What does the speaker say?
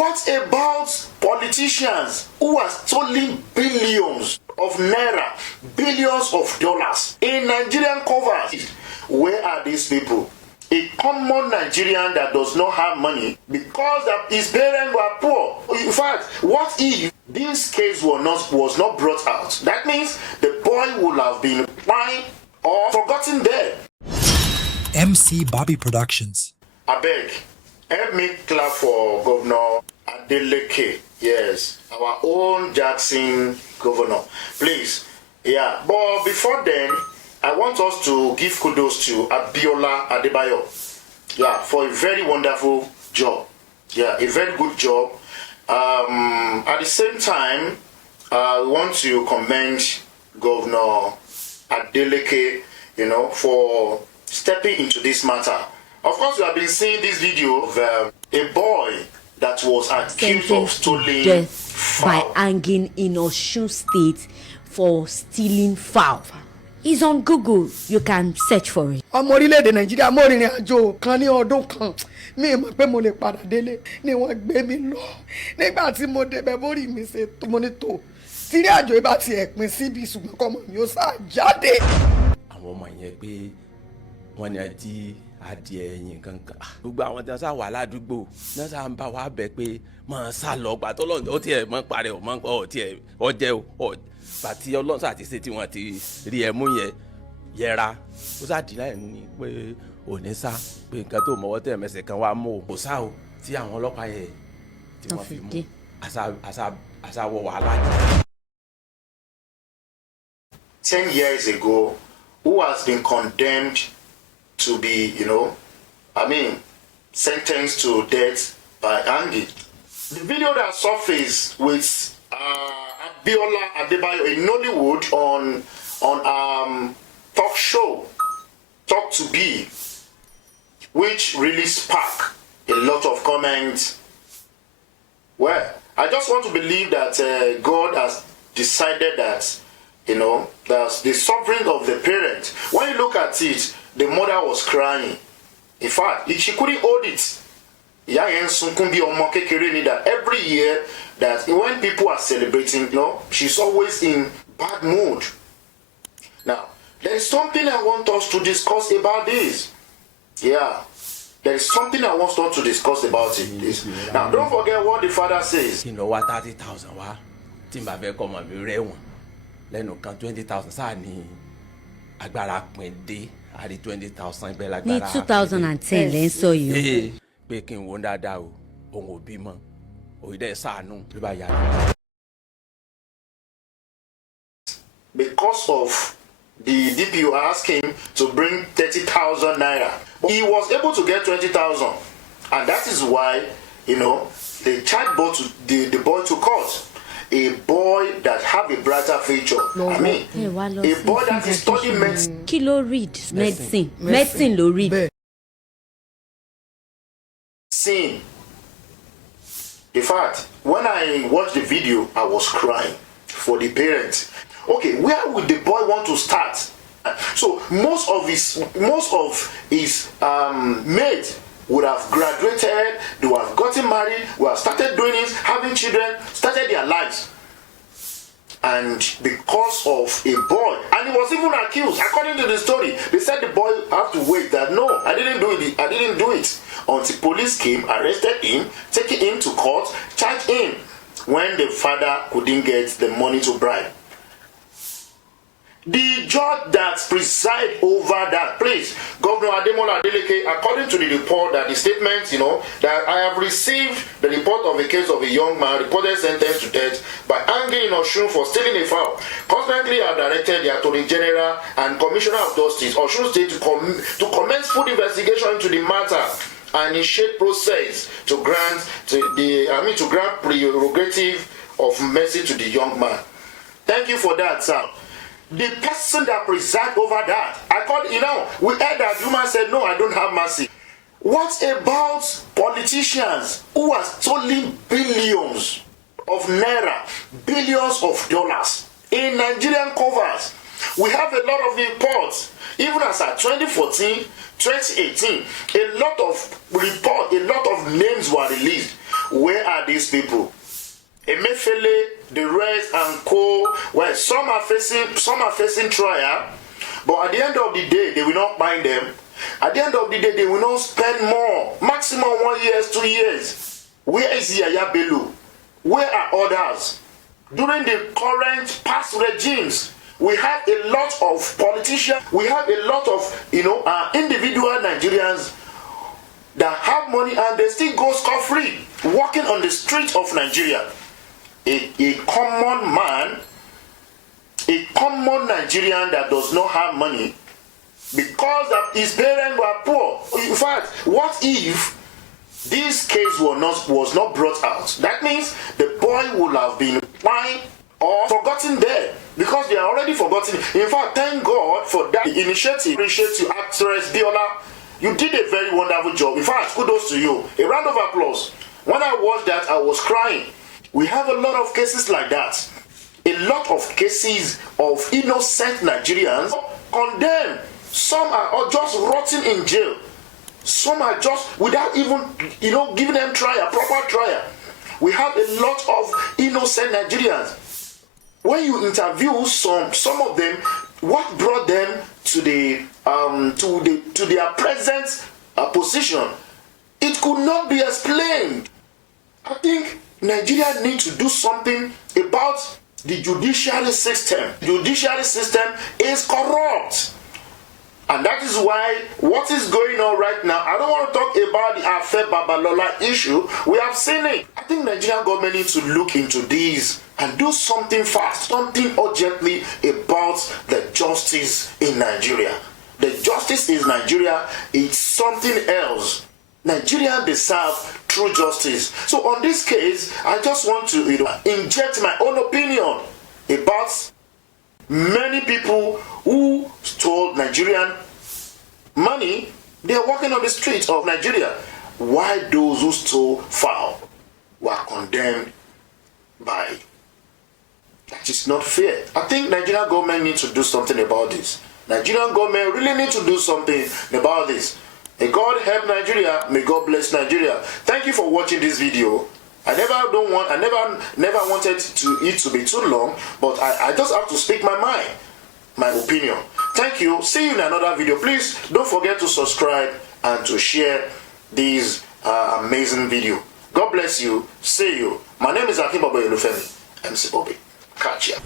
What about politicians who are stealing billions of naira, billions of dollars in Nigerian covers? Where are these people? A common Nigerian that does not have money because his parents were poor. In fact, what if this case was not brought out? That means the boy would have been fine or forgotten there. MC Bobby Productions. I beg, help me clap for Governor Adeleke. Yes, our own Jackson governor. Please, yeah. But before then, I want us to give kudos to Abiola Adebayo. Yeah, for a very wonderful job. Yeah, a very good job. At the same time, I want to commend Governor Adeleke, for stepping into this matter. Of course, we have been seeing this video of a boy that was accused of stealing death by hanging in Osun State for stealing fowl. It's on Google. You can search for it. Ọmọ orílẹ̀-èdè Nàìjíríà mo rìnrìn àjò kan ní ọdún kan mi mọ̀ pé mo lè padà délé ni wọ́n gbé mi lọ nígbà tí mo débẹ̀ borí mi ṣe tó mo ní tó tírí àjò ibà ti ẹ̀pin síbi ṣùgbọ́n kọ́mọ mi ó sá jáde. Àwọn ọmọ yẹn pé wọ́n ní àti adìẹ ẹ̀yìn kankan gbogbo àwọn tí wọ́n sá wà ládùúgbò náà sá ń bá wa bẹ̀ pé máa sá lọ gbà tó lọ́nà ó tiẹ̀ mọ́ parẹ́ ọ̀ mọ́ ọ̀ tiẹ̀ ọjẹ́ ọ̀ bàtí ọlọ́sà àti ṣe tí wọ́n ti rí ẹmú yẹn yẹra ó sàdílà ẹ̀ ní pé òní sá pé nǹkan tó mọ̀wọ́ tẹ̀ mẹsẹ̀ kan wá mú o kò sá o tí àwọn ọlọ́pàá yẹn tí wọ́n fi mú àṣà wọ wàhálà jẹ. 10 years ago, who has been condemned to be, sentenced to death by hanging. The video that surfaced with Abiola Adebayo in Nollywood on talk show, Talk to Be, which really sparked a lot of comments. Well, I just want to believe that God has decided that, that's the suffering of the parent. When you look at it, the mother was crying. In fact, she couldn't hold it. That every year that when people are celebrating, she's always in bad mood. Now, there is something I want us to discuss about this. Yeah, there is something I want us to discuss about it. Now, don't forget what the father says. 30,000 wá tí n bá fẹ́ kọ́ ọmọ mi rẹ̀wọ̀n lẹ́nu kan 20,000 sáà ní agbára pín dé àrí 20,000 ibẹ̀ lágbára. Ní 2010 lẹ́ ń sọ yìí. Pé kí n wo dáadáa o òun ò bímọ òun dẹ̀ ṣàánú ló bá yára. Because of the DPO asked him to bring 30,000 naira, but he was able to get 20,000, and that is why they charged the boy to court. A boy that have a brighter future. A boy that is studying medicine. Kí ló read medicine ló read. Sin. In fact, when I watched the video, I was crying for the parents. Okay, where would the boy want to start? So most of his mates would have graduated, they would have gotten married, would have started doing this, having children, started their lives. And because of a boy, and he was even accused, according to the story, they said the boy had to wait that no, I didn't do it. Until police came, arrested him, taking him to court, charged him when the father couldn't get the money to bribe. The judge that presides over that place, Governor Ademola Adeleke, according to the report that the statement, that I have received the report of a case of a young man reported sentenced to death by hanging in Osun for stealing a fowl. Consequently, I have directed the Attorney General and Commissioner of Justice, Osun State, to commence full investigation into the matter and initiate process to grant prerogative of mercy to the young man. Thank you for that, sir. The person that presides over that, we heard that woman said, no, I don't have mercy. What about politicians who are stealing billions of naira, billions of dollars in Nigerian covers? We have a lot of reports. Even as at 2014, 2018, a lot of names were released Where are these people? Emefiele, the rest, and co. Well, some are facing trial, but at the end of the day, they will not bind them. At the end of the day, they will not spend more. Maximum 1 year, 2 years. Where is Yaya Bello? Where are others? During the current past regimes, we have a lot of politicians, we have a lot of individual Nigerians that have money and they still go scot-free, walking on the streets of Nigeria. A common man, a common Nigerian that does not have money because that his parents were poor. In fact, what if this case was not brought out? That means the boy would have been fine or forgotten there, because they are already forgotten. In fact, thank God for that initiative. Appreciate you, actress Biola. You did a very wonderful job. In fact, kudos to you. A round of applause. When I watched that, I was crying. We have a lot of cases like that. A lot of cases of innocent Nigerians condemned. Some are just rotting in jail. Some are just without even, giving them proper trial. We have a lot of innocent Nigerians. When you interview some of them, what brought them to to their present position, it could not be explained. I think Nigeria needs to do something about the judiciary system. The judiciary system is corrupt. And that is why what is going on right now, I don't want to talk about the Afe Babalola issue. We have seen it. I think Nigerian government needs to look into these and do something fast, something urgently about the justice in Nigeria. The justice in Nigeria is something else. Nigeria deserve true justice. So on this case, I just want to inject my own opinion about many people who stole Nigerian money. They are walking on the streets of Nigeria. Why those who stole fowl were condemned by? That is not fair. I think Nigerian government needs to do something about this. Nigerian government really need to do something about this. May God help Nigeria. May God bless Nigeria. Thank you for watching this video. I never wanted it to be too long, but I just have to speak my mind, my opinion. Thank you. See you in another video. Please don't forget to subscribe and to share this amazing video. God bless you. See you. My name is Akin Baba Elufemi, MC Bobby. Catch ya.